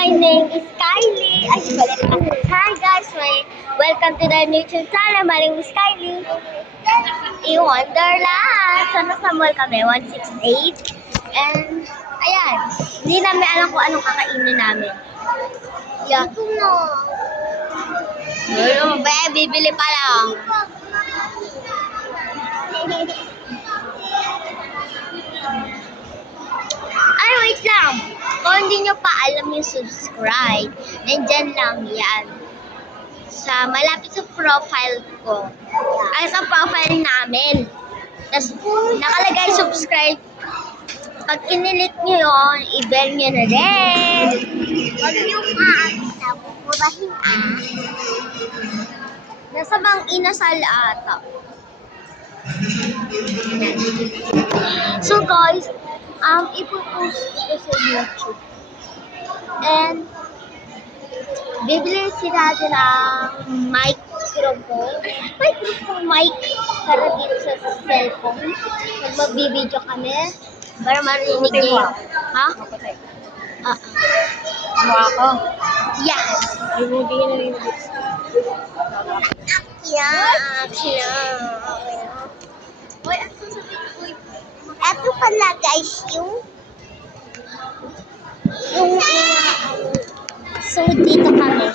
my name is Kylie. Ay, balik na. Hi guys, welcome to the YouTube channel. My name is Kylie. I-Wonderland. So, nasa mall kami, 168. And, ayan, hindi namin alam kung anong kakainin namin. Yeah. Ito na. Ano ba? Bibili pa lang. Ay, wait lang. Kung hindi nyo pa alam yung subscribe, nandyan lang yan. Sa malapit sa profile ko. Ay, sa profile namin. Tapos, nakalagay subscribe. Pag kinilik nyo yun, i-bell nyo na rin. Huwag nyo maakita, pupurahin Nasa bang inasal ata. So guys, ipopost ko sa YouTube. And, bibili si Daddy ng mic para dito sa cellphone. Pag magbibideo kami, para marinig niyo. Ha? Mukha ko. Yes! Bibigyan na rin. Uy, ang sasabihin ko, eto pala guys, yung so dito kami.